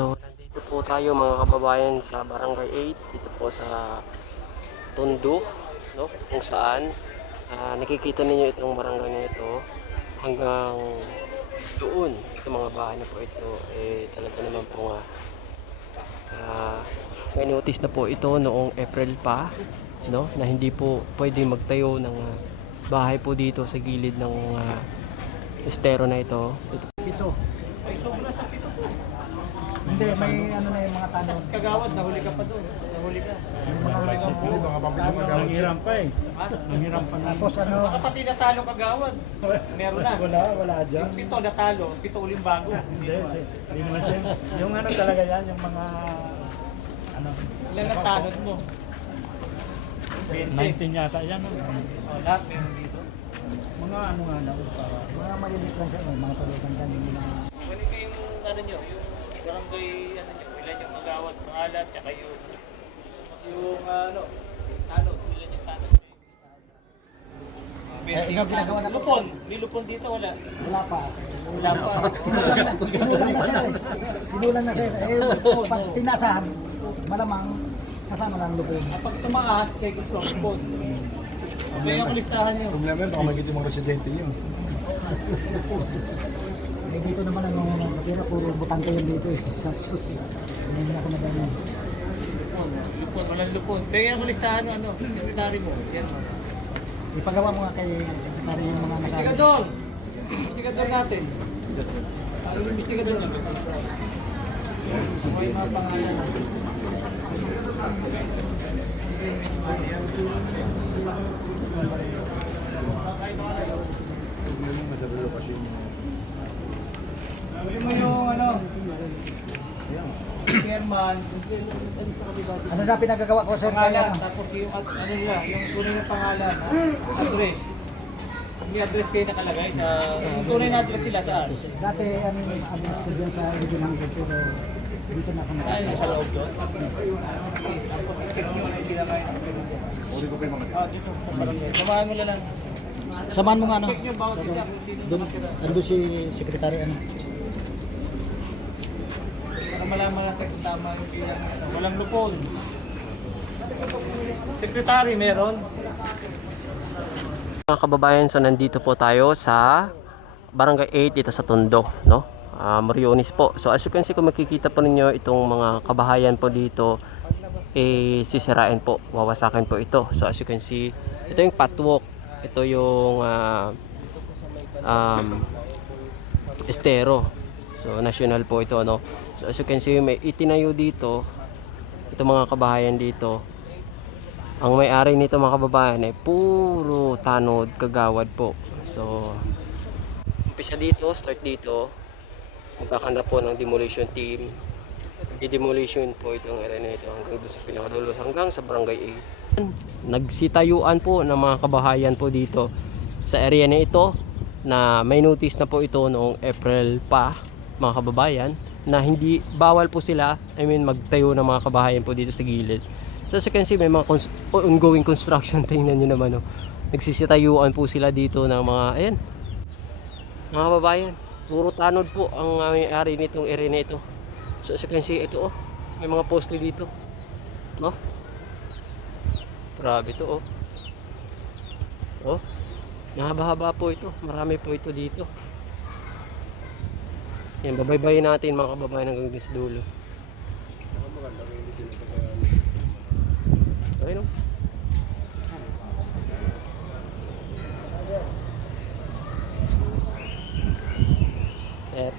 So, nandito po tayo mga kababayan sa Barangay 8, dito po sa Tondo, no? Kung saan ah, nakikita ninyo itong barangay na ito hanggang doon, itong mga bahay na po ito, eh talaga naman po nga ah, may notice na po ito noong April pa, no? Na hindi po pwede magtayo ng ah, bahay po dito sa gilid ng ah, estero na ito. Ito Hindi, may ano na yung mga tanong. Kagawad, nahuli ka pa doon. Nahuli ka. Nanghiram pa eh. Nanghiram pa na. Tapos ano, Baka pati natalo kagawad. Meron na. wala, wala dyan. Yung pito natalo, pito uling bago. Hindi, hindi. Hindi naman siya. Yung ano talaga yan, yung mga ano. Ilan ang tanod mo? 19 yata yan. Ano? Oh, lahat meron dito. Mga ano nga na para. Mga maliliit lang siya, mga tulutan kan yung mga ko yung ano nyo, yung barangay ano nyo, ilan yung kagawad, pangalan, tsaka yung yung ano, tanod, ilan yung tanod. Eh, ikaw ginagawa na- Lupon, may lupon dito wala. wala pa. Wala pa. Tinulan na sir. Tinulan na sir. Eh, pag tinasahan, malamang kasama ng lupon. Pag tumaas, second floor, lupon. Okay yung listahan nyo. Problema yun, baka magiging mga residente yun. Eh, dito naman ang mga matira, puro butante yan dito eh. Sa church. Hindi na ako nadami. Lupon, lupon, walang lupon. Pero yung listahan ano, secretary mo, yan mo. Ipagawa mo nga kay sekretary yung mga nasabi. Investigador! Investigador natin. Ano yung investigador natin? May mga pangalan. Problema yung nasa relokasyon yung Sabi mo yung ano, chairman, Ano na pinagagawa ko sir? pangalan, Kaya, tapos yung at- ano nila, yung tunay na pangalan, address. Yung address kayo nakalagay sa, yung tunay na address nila saan? dati ano yung address ko dyan sa 1800 pero dito na ako Saan nakatira. sa loob doon? Tapos i-check nyo na yung sila ngayon. Uli ko pa yung mga Ah, dito sa barangay. Samahan mo na lang. Samahan mo nga ano? Doon, ando si sekretary ano? Para malaman natin tama yung bilang. Walang lupon. Secretary meron. Mga kababayan, so nandito po tayo sa Barangay 8 dito sa Tondo, no? Ah, Moriones po. So as you can see kung makikita po ninyo itong mga kabahayan po dito eh sisirain po, wawasakin po ito. So as you can see, ito yung patwalk. Ito yung ah, um, estero. So national po ito, no? So as you can see, may itinayo dito. Ito mga kabahayan dito. Ang may-ari nito mga kababayan ay puro tanod, kagawad po. So, umpisa dito, start dito. Magkakanda po ng demolition team. I-demolition po itong area na ito hanggang doon sa pinakadulo, hanggang sa barangay 8. Nagsitayuan po ng mga kabahayan po dito sa area na ito na may notice na po ito noong April pa mga kababayan na hindi bawal po sila I mean magtayo ng mga kabahayan po dito sa gilid So as you can see, may mga cons- ongoing construction. Tingnan nyo naman, oh. Nagsisitayuan po sila dito ng mga, ayan, mga kababayan. Puro tanod po ang uh, may-ari nitong area na ito. So as you can see, ito, oh. May mga poste dito. No? Grabe to, oh. Oh. Nahaba-haba po ito. Marami po ito dito. Yan, babaybayin natin mga kababayan hanggang sa dulo. Ayun, oh. Sir.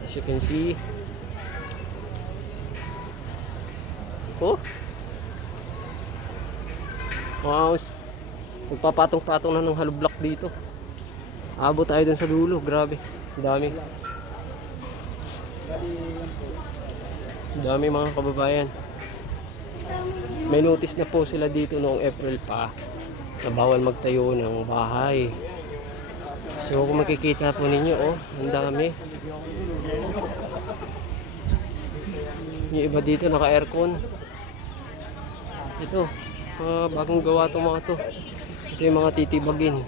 As you can see. Oh. Wow. Magpapatong-patong na ng block dito. Abot tayo dun sa dulo. Grabe. Dami. Dami mga kababayan. May notice na po sila dito noong April pa na bawal magtayo ng bahay. So kung makikita po ninyo, oh, ang dami. Yung iba dito naka-aircon. Ito, mga bagong gawa itong mga to. Ito yung mga titibagin.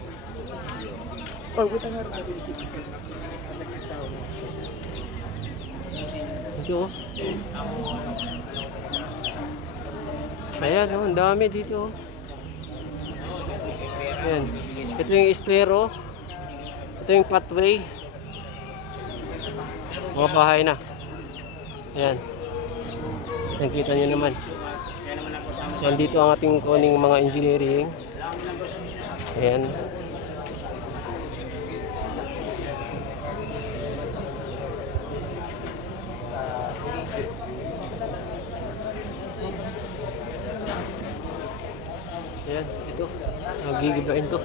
Dito. oh. Ayan, oh, ang dami dito. oh. Ayan. Ito yung estero. Ito yung pathway. Mga bahay na. Ayan. Nakikita nyo naman. So, andito ang ating kuning mga engineering. Ayan, ito. Nagigibain to.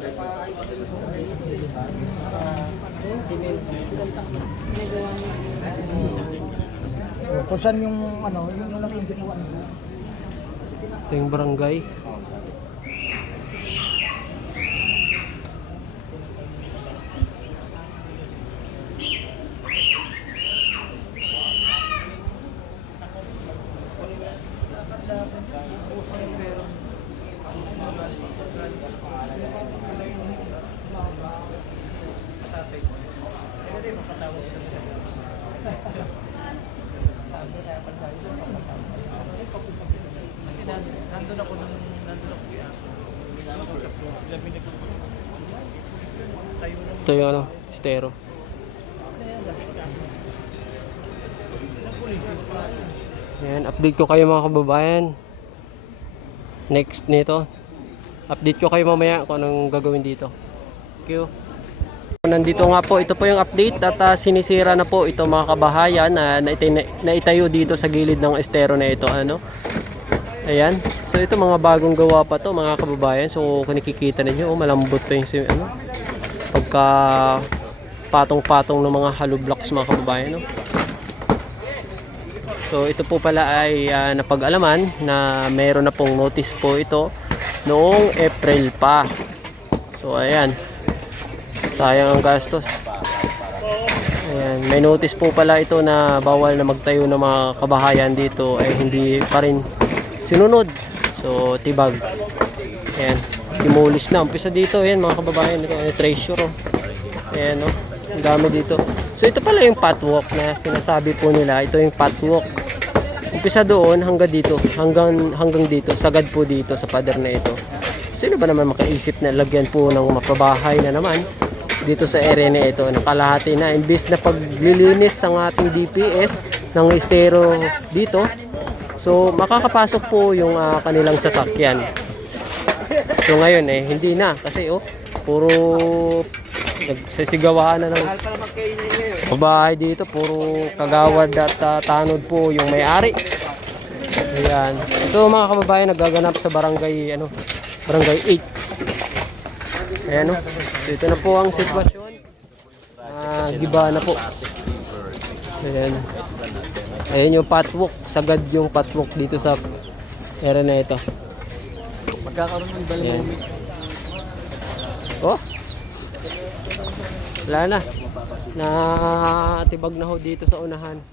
Kung saan yung ano, yung lang yung ginawa. Ito yung barangay. Kasi nandun, nandun ako nung nandun ako kuya. Labi na ko. Tayo lang. Ito yung ano, estero. Ayan, update ko kayo mga kababayan. Next nito. Update ko kayo mamaya kung anong gagawin dito. Thank you. Nandito nga po, ito po yung update at ah, sinisira na po ito mga kabahayan na naitay- naitayo dito sa gilid ng estero na ito. Ano? Ayan. So ito mga bagong gawa pa to mga kababayan. So kung nakikita ninyo, oh, malambot pa yung ano, pagka patong-patong ng mga hollow blocks mga kababayan. No? So ito po pala ay ah, napag-alaman na mayroon na pong notice po ito noong April pa. So ayan. Sayang ang gastos. Ayan, may notice po pala ito na bawal na magtayo ng mga kabahayan dito ay hindi pa rin sinunod. So tibag. Ayan, demolish na. Umpisa dito, ayan mga kababayan, ito ay treasure. Oh. Ayan, oh. Ang dami dito. So ito pala yung pathwalk na sinasabi po nila. Ito yung pathwalk. Umpisa doon hanggang dito, hanggang hanggang dito, sagad po dito sa pader na ito. Sino ba naman makaisip na lagyan po ng mapabahay na naman dito sa area na ito, nakalahati na. Imbis na paglilinis ang ating DPS ng estero dito, so makakapasok po yung ah, kanilang sasakyan. So ngayon eh, hindi na kasi oh, puro nagsisigawahan na ng babae dito, puro kagawad at ah, tanod po yung may-ari. Ayan. Ito mga kababayan nagaganap sa barangay ano, barangay 8. Ayan o. Dito na po ang sitwasyon. Ah, giba na po. Ayan. Ayan yung patwalk. Sagad yung patwalk dito sa area na ito. Magkakaroon ng Ayan. Oh. Wala na. Natibag na ho dito sa unahan.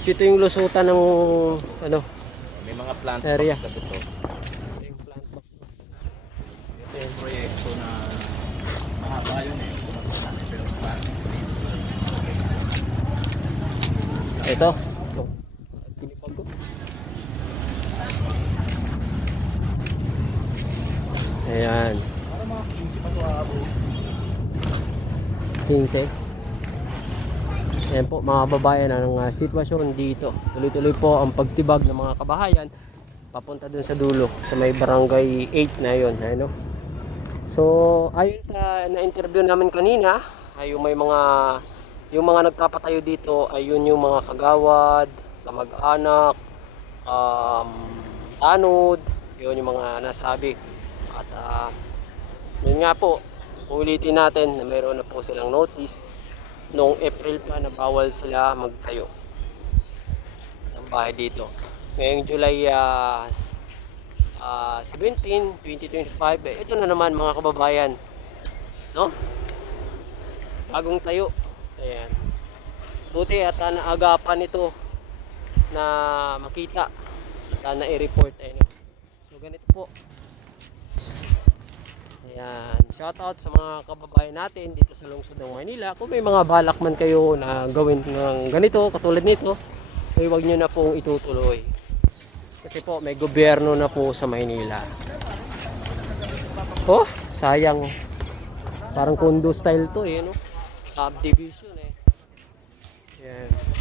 So, ito yung lusutan ng ano, May mga plant area. kasi to. Ito yung proyekto na mahaba yun eh. Ito. Pinipag ko. Ayan. 15. Ayan po mga babayan ang uh, sitwasyon dito. Tuloy-tuloy po ang pagtibag ng mga kabahayan papunta dun sa dulo sa may barangay 8 na yon ano so ayon sa na-interview namin kanina ay yung may mga yung mga nagpapatayo dito ay yun yung mga kagawad kamag-anak um, tanod yun yung mga nasabi at ah, yun nga po ulitin natin na mayroon na po silang notice noong April pa na bawal sila magtayo ng bahay dito. Ngayong July ah, ah, 17, 2025, eh, ito na naman mga kababayan. No? Bagong tayo. Ayan. Buti at ah, naagapan ito na makita at ah, na i-report. Ayun. So ganito po. Ayan. Ayan, shout out sa mga kababayan natin dito sa lungsod ng Maynila. Kung may mga balak man kayo na gawin ng ganito, katulad nito, ay huwag nyo na pong itutuloy. Kasi po, may gobyerno na po sa Maynila. Oh, sayang. Parang condo style to eh, no? Subdivision eh. Yan.